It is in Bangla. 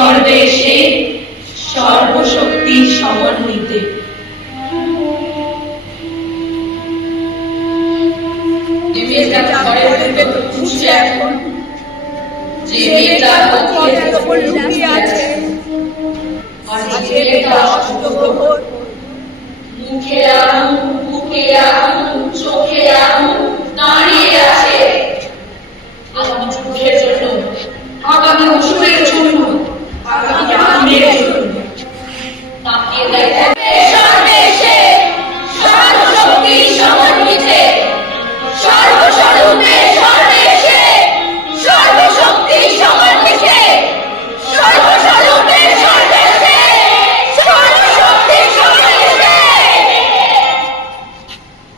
সর্বেশে সর্বশক্তি সমন্বিতে। যে মেয়েটা পথের ওপর লুকিয়ে আছে, আর ছেলেটা অষ্টপ্রহর মুখে আর